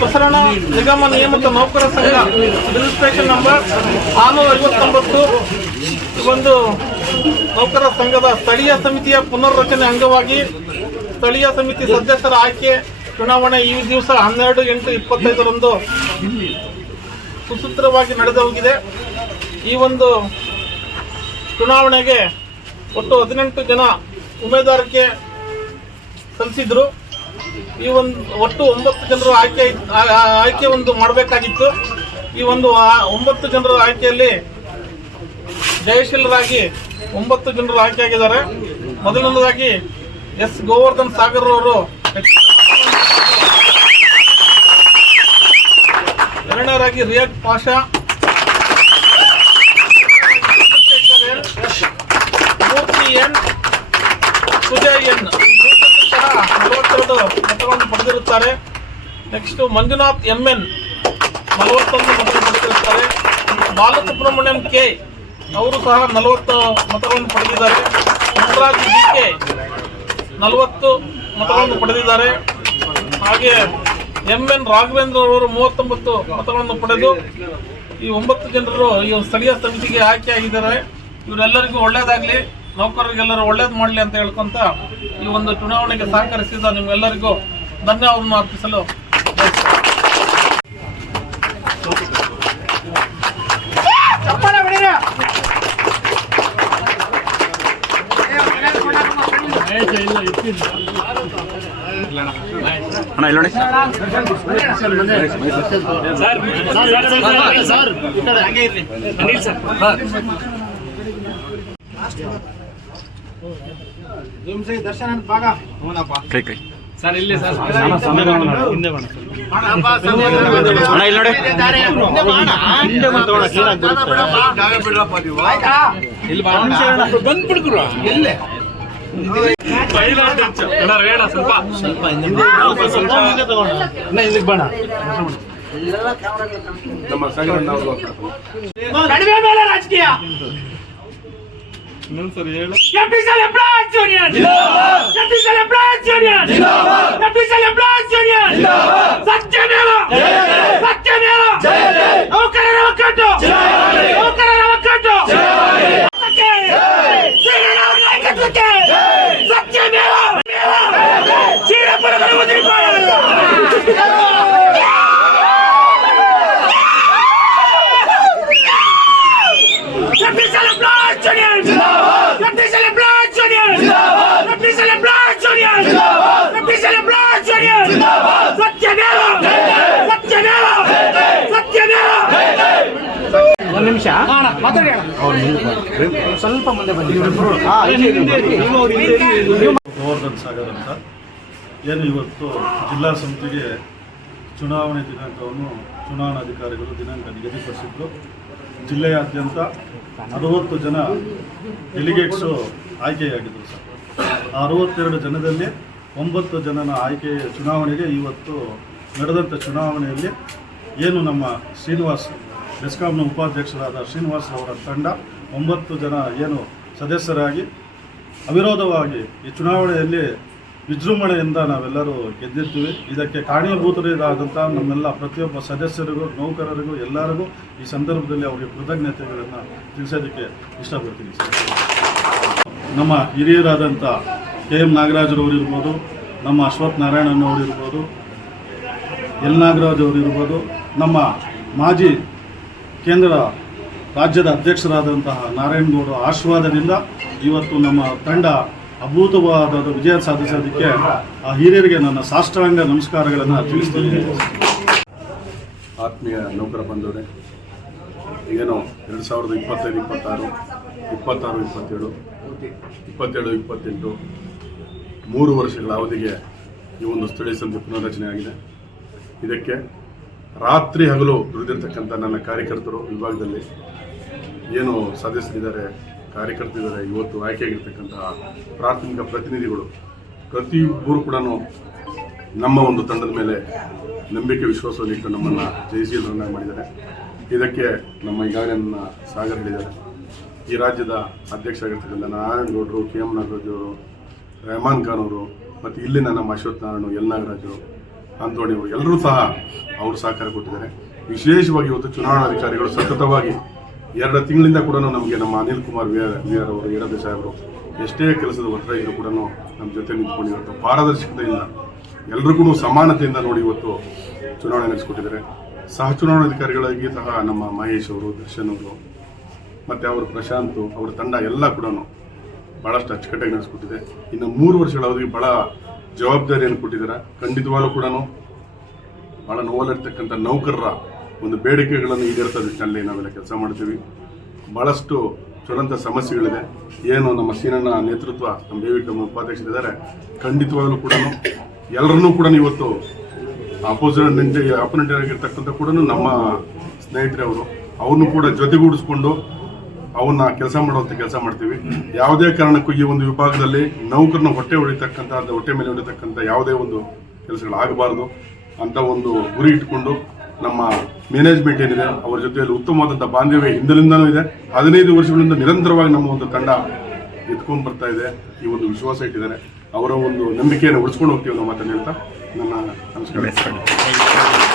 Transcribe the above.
ಪ್ರಸರಣ ನಿಗಮ ನಿಯಮಿತ ನೌಕರ ಸಂಘ ರಿಜಿಸ್ಟ್ರೇಷನ್ ನಂಬರ್ 659 ಈ ಒಂದು ನೌಕರ ಸಂಘದ ಸ್ಥಳೀಯ ಸಮಿತಿಯ ಪುನರ್ರಚನೆ ಅಂಗವಾಗಿ ಸ್ಥಳೀಯ ಸಮಿತಿ ಸದಸ್ಯರ ಆಯ್ಕೆ ಚುನಾವಣೆ ಈ ದಿವಸ 12/8/25 ಸುಸೂತ್ರವಾಗಿ ನಡೆದು ಹೋಗಿದೆ. ಈ ಒಂದು ಚುನಾವಣೆಗೆ ಒಟ್ಟು 18 ಜನ ಉಮೇದುವಾರಿಕೆ ಸಲ್ಲಿಸಿದ್ರು. ಈ ಒಂದು ಒಟ್ಟು 9 ಜನರು ಆಯ್ಕೆ ಮಾಡಬೇಕಾಗಿತ್ತು. ಈ ಒಂದು 9 ಜನರ ಆಯ್ಕೆಯಲ್ಲಿ ಜಯಶೀಲರಾಗಿ 9 ಜನರು ಆಯ್ಕೆಯಾಗಿದ್ದಾರೆ. ಮೊದಲನೇದಾಗಿ ಎಸ್ ಗೋವರ್ಧನ್ ಸಾಗರ್ ಅವರು, ಎರಡನೇದಾಗಿ ರಿಯಾಜ್ ಪಾಷಾ, ಮೂರ್ತಿ ಎನ್, ಸುಜಯ್ ಎನ್ 42 ಮತಗಳನ್ನು ಪಡೆದಿರುತ್ತಾರೆ. ನೆಕ್ಸ್ಟ್ ಮಂಜುನಾಥ್ ಎಂಎನ್ 41 ಮತಗಳನ್ನು ಪಡೆದಿರುತ್ತಾರೆ. ಬಾಲಸುಬ್ರಹ್ಮಣ್ಯಂ ಕೆ ಅವರು ಸಹ 40 ಮತಗಳನ್ನು ಪಡೆದಿದ್ದಾರೆ. ನಟರಾಜ್ ಕೆ 40 ಮತಗಳನ್ನು ಪಡೆದಿದ್ದಾರೆ. ಹಾಗೆ ಎಂಎನ್ ರಾಘವೇಂದ್ರ ಅವರು 39 ಮತಗಳನ್ನು ಪಡೆದು ಈ 9 ಜನರು ಈ ಸ್ಥಳೀಯ ಸಮಿತಿಗೆ ಆಯ್ಕೆಯಾಗಿದ್ದಾರೆ. ಇವರೆಲ್ಲರಿಗೂ ಒಳ್ಳೇದಾಗಲಿ, ನೌಕರರಿಗೆಲ್ಲರೂ ಒಳ್ಳೇದು ಮಾಡಲಿ ಅಂತ ಹೇಳ್ಕೊಂತ ಈ ಒಂದು ಚುನಾವಣೆಗೆ ಸಹಕರಿಸಿದ ನಿಮ್ಮೆಲ್ಲರಿಗೂ ಧನ್ಯವಾದವನ್ನು ಅರ್ಪಿಸಲು ದರ್ಶನ ಭಾಗ ಕೈ ಕೈ ಸರ್ ಇಲ್ಲಿ ಸರ್ ಹಿಂದೆ ಬಣ್ಣ ಬಂದ್ಬಿಡ್ರು ಇಲ್ಲೇ ಕಡಿಮೆ ಮೇಲೆ ರಾಜಕೀಯ ಸತ್ಯಮೇವ ಸತ್ಯಮೇವ ನೌಕರರ ಒಕ್ಕಟ್ಟು ನೌಕರರ ಒಕ್ಕಟ್ಟು ಸತ್ಯಮೇವ ಶ್ರೀರಂಗಪುರದ ಒಂದು ನಿಮಿಷ ಮಾತಾಡಿ ಸ್ವಲ್ಪ ಮುಂದೆ ಬನ್ನಿ. ಗೋವರ್ಧನ್ ಸಾಗರ್ ಅಂತ ಏನು ಇವತ್ತು ಜಿಲ್ಲಾ ಸಮಿತಿಗೆ ಚುನಾವಣೆ ದಿನಾಂಕವನ್ನು ಚುನಾವಣಾಧಿಕಾರಿಗಳು ದಿನಾಂಕ ನಿಗದಿಪಡಿಸಿದ್ರು. ಜಿಲ್ಲೆಯಾದ್ಯಂತ 60 ಜನ ಡೆಲಿಗೇಟ್ಸು ಆಯ್ಕೆಯಾಗಿದ್ದರು ಸರ್. ಆ 62 ಜನದಲ್ಲಿ 9 ಜನನ ಆಯ್ಕೆ ಚುನಾವಣೆಗೆ ಇವತ್ತು ನಡೆದಂಥ ಚುನಾವಣೆಯಲ್ಲಿ ಏನು ನಮ್ಮ ಶ್ರೀನಿವಾಸ್ ಬೆಸ್ಕಾಂನ ಉಪಾಧ್ಯಕ್ಷರಾದ ಶ್ರೀನಿವಾಸ್ ಅವರ ತಂಡ 9 ಜನ ಏನು ಸದಸ್ಯರಾಗಿ ಅವಿರೋಧವಾಗಿ ಈ ಚುನಾವಣೆಯಲ್ಲಿ ವಿಜೃಂಭಣೆಯಿಂದ ನಾವೆಲ್ಲರೂ ಗೆದ್ದಿರ್ತೀವಿ. ಇದಕ್ಕೆ ಕಾರಣೀಭೂತರಾದಂಥ ನಮ್ಮೆಲ್ಲ ಪ್ರತಿಯೊಬ್ಬ ಸದಸ್ಯರಿಗೂ ನೌಕರರಿಗೂ ಎಲ್ಲರಿಗೂ ಈ ಸಂದರ್ಭದಲ್ಲಿ ಅವರಿಗೆ ಕೃತಜ್ಞತೆಗಳನ್ನು ತಿಳಿಸೋದಕ್ಕೆ ಇಷ್ಟಪಡ್ತೀನಿ ಸರ್. ನಮ್ಮ ಹಿರಿಯರಾದಂಥ KM ನಾಗರಾಜರವರು ಇರ್ಬೋದು, ನಮ್ಮ ಅಶ್ವಥ್ ನಾರಾಯಣನ್ ಅವರು ಇರ್ಬೋದು, ಎಲ್ ನಾಗರಾಜ್ ಅವರು ಇರ್ಬೋದು, ನಮ್ಮ ಮಾಜಿ ಕೇಂದ್ರ ರಾಜ್ಯದ ಅಧ್ಯಕ್ಷರಾದಂತಹ ನಾರಾಯಣಗೌಡರ ಆಶೀರ್ವಾದದಿಂದ ಇವತ್ತು ನಮ್ಮ ತಂಡ ಅಭೂತವಾದ ವಿಜಯ ಸಾಧಿಸೋದಕ್ಕೆ ಆ ಹಿರಿಯರಿಗೆ ನನ್ನ ಸಾಷ್ಟಾಂಗ ನಮಸ್ಕಾರಗಳನ್ನು ತಿಳಿಸ್ತೀನಿ. ಆತ್ಮೀಯ ನೌಕರ ಬಂಧುಗಳೇ, ಈಗೇನೋ 2025, 26, 27, 28 3 ವರ್ಷಗಳ ಅವಧಿಗೆ ಈ ಒಂದು ಸ್ಥಳೀಯ ಸಮಿತಿ ಪುನರ್ರಚನೆ ಆಗಿದೆ. ಇದಕ್ಕೆ ರಾತ್ರಿ ಹಗಲು ದುಡಿದಿರ್ತಕ್ಕಂಥ ನನ್ನ ಕಾರ್ಯಕರ್ತರು ವಿಭಾಗದಲ್ಲಿ ಏನು ಸದಸ್ಯರಿದ್ದಾರೆ, ಕಾರ್ಯಕರ್ತರಿದ್ದಾರೆ, ಇವತ್ತು ಆಯ್ಕೆಯಾಗಿರ್ತಕ್ಕಂತಹ ಪ್ರಾಥಮಿಕ ಪ್ರತಿನಿಧಿಗಳು ಪ್ರತಿಯೊಬ್ಬರು ಕೂಡ ನಮ್ಮ ಒಂದು ತಂಡದ ಮೇಲೆ ನಂಬಿಕೆ ವಿಶ್ವಾಸವನ್ನು ಇಟ್ಟು ನಮ್ಮನ್ನು ಜಯಶೀಲರನ್ನಾಗಿ ಮಾಡಿದ್ದಾರೆ. ಇದಕ್ಕೆ ನಮ್ಮ ಈಗಾಗಲೇ ನನ್ನ ಸಾಗರ್ ಹೇಳಿದ್ದಾರೆ. ಈ ರಾಜ್ಯದ ಅಧ್ಯಕ್ಷರಾಗಿರ್ತಕ್ಕಂಥ ನಾರಾಯಣಗೌಡರು, KM ನಾಗರಾಜ್ ಅವರು, ರೆಹಮಾನ್ ಖಾನ್ ಅವರು, ಮತ್ತು ಇಲ್ಲಿನ ನಮ್ಮ ಅಶ್ವಥ್ ನಾರಾಯಣ, ಎಲ್ ನಾಗರಾಜರು, ಅಂತೋಣಿ ಅವರು ಎಲ್ಲರೂ ಸಹ ಅವರು ಸಹಕಾರ ಕೊಟ್ಟಿದ್ದಾರೆ. ವಿಶೇಷವಾಗಿ ಇವತ್ತು ಚುನಾವಣಾಧಿಕಾರಿಗಳು ಸತತವಾಗಿ 2 ತಿಂಗಳಿಂದ ಕೂಡ ನಮಗೆ ನಮ್ಮ ಅನಿಲ್ ಕುಮಾರ್ ವಿ ಆರ್ ಅವರು ಏಡದೆ ಸಾಹೇಬರು ಎಷ್ಟೇ ಕೆಲಸದ ಒತ್ತಡ ಇದ್ರೂ ಕೂಡ ನಮ್ಮ ಜೊತೆ ನಿಂತ್ಕೊಂಡು ಇವತ್ತು ಪಾರದರ್ಶಕತೆಯಿಂದ ಎಲ್ಲರೂ ಕೂಡ ಸಮಾನತೆಯಿಂದ ನೋಡಿ ಇವತ್ತು ಚುನಾವಣೆ ನಡೆಸಿಕೊಟ್ಟಿದ್ದಾರೆ. ಸಹ ಚುನಾವಣಾಧಿಕಾರಿಗಳಾಗಿ ಸಹ ನಮ್ಮ ಮಹೇಶ್ ಅವರು, ದರ್ಶನ್ ಅವರು, ಮತ್ತು ಅವರು ಪ್ರಶಾಂತ್ ಅವರ ತಂಡ ಎಲ್ಲ ಕೂಡ ಭಾಳಷ್ಟು ಅಚ್ಚುಕಟ್ಟಾಗಿ ನಡೆಸ್ಕೊಟ್ಟಿದೆ. ಇನ್ನು 3 ವರ್ಷಗಳ ಅವಧಿಗೆ ಭಾಳ ಜವಾಬ್ದಾರಿಯನ್ನು ಕೊಟ್ಟಿದ್ದಾರೆ. ಖಂಡಿತವಾಗ್ಲೂ ಕೂಡ ಭಾಳ ನೋವಲ್ಲಿರ್ತಕ್ಕಂಥ ನೌಕರರ ಒಂದು ಬೇಡಿಕೆಗಳನ್ನು ಈಡೇರಿಸೋ ನಿಟ್ಟಿನಲ್ಲಿ ನಾವೆಲ್ಲ ಕೆಲಸ ಮಾಡ್ತೀವಿ. ಭಾಳಷ್ಟು ಜ್ವಲಂತ ಸಮಸ್ಯೆಗಳಿದೆ. ಏನು ನಮ್ಮ ಸೀನಣ್ಣ ನೇತೃತ್ವ, ನಮ್ಮ ದೇವಿಕ ಉಪಾಧ್ಯಕ್ಷರಿದ್ದಾರೆ, ಖಂಡಿತವಾಗಲೂ ಕೂಡ ಎಲ್ಲರನ್ನೂ ಕೂಡ ಇವತ್ತು ಅಪೋನೆಂಟ್ ಆಗಿರ್ತಕ್ಕಂಥ ಕೂಡ ನಮ್ಮ ಸ್ನೇಹಿತರೆ ಅವರು, ಅವ್ರನ್ನೂ ಕೂಡ ಜೊತೆಗೂಡಿಸ್ಕೊಂಡು ಅವನ್ನ ಕೆಲಸ ಮಾಡುವಂಥ ಕೆಲಸ ಮಾಡ್ತೀವಿ. ಯಾವುದೇ ಕಾರಣಕ್ಕೂ ಈ ಒಂದು ವಿಭಾಗದಲ್ಲಿ ನೌಕರನ ಹೊಟ್ಟೆ ಮೇಲೆ ಹೊಡಿತಕ್ಕಂಥ ಯಾವುದೇ ಒಂದು ಕೆಲಸಗಳಾಗಬಾರ್ದು ಅಂತ ಒಂದು ಗುರಿ ಇಟ್ಕೊಂಡು ನಮ್ಮ ಮ್ಯಾನೇಜ್ಮೆಂಟ್ ಏನಿದೆ ಅವರ ಜೊತೆಯಲ್ಲಿ ಉತ್ತಮವಾದಂಥ ಬಾಂಧವ್ಯ ಹಿಂದಿನಿಂದನೂ ಇದೆ. 15 ವರ್ಷಗಳಿಂದ ನಿರಂತರವಾಗಿ ನಮ್ಮ ಒಂದು ತಂಡ ಎತ್ಕೊಂಡು ಬರ್ತಾ ಇದೆ. ಈ ಒಂದು ವಿಶ್ವಾಸ ಇಟ್ಟಿದ್ದಾರೆ. ಅವರ ಒಂದು ನಂಬಿಕೆಯನ್ನು ಉಳಿಸ್ಕೊಂಡು ಹೋಗ್ತೀವಿ ಅನ್ನೋ ಮಾತನ್ನು ಹೇಳ್ತಾ ನನ್ನ ನಮಸ್ಕಾರ.